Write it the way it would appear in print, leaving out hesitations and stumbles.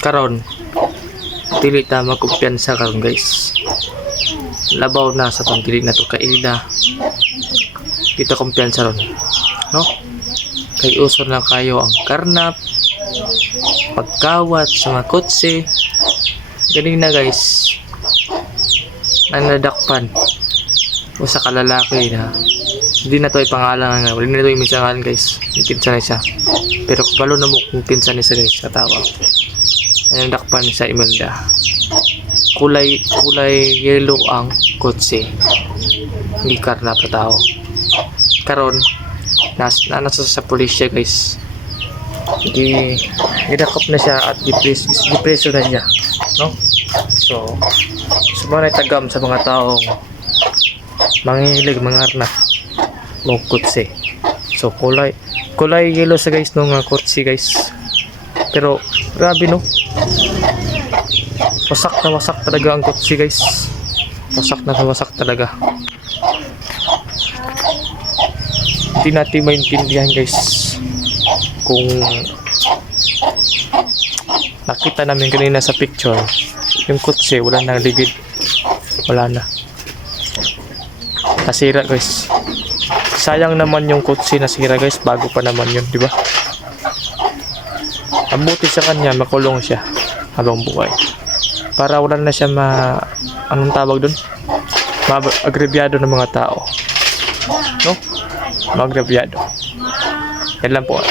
karon dili ta magkumpiyansa karon guys. Labaw na sa tong dili na to kaila. Kita kumpiyansa ron, no? Kay uso na kayo ang karnap, pagkawat sa mga kotse. Galing na guys. Nanadakpan usa ka lalaki na hindi na to ipangalan nga, wala na to imisangalan guys. Kinsa na siya, pero kabalo na mo kung kinsa ni sa guys katawa. Nanadakpan sa Imelda. Kulay yellow ang kotse, hindi karna pa tao. Karon nasa sa pulisya guys. Gidakop na siya at depreso na niya, no? So mga tagam sa mga taong mangingilig mga arna mo kotse. So kulay yellow sa guys nung kotse guys, pero grabe no, wasak talaga ang kotse guys. Wasak talaga. Hindi natin maintindihan guys kung nakita namin kanina sa picture yung kotse wala nang ligid, wala na, nasira guys. Sayang naman yung kotse nasira guys, bago pa naman yun, di ba? Ang buti sa kanya makulong siya habang buhay para wala na siya anong tawag dun, agrebyado ng mga tao, no? Magrabyado. Yan lang po.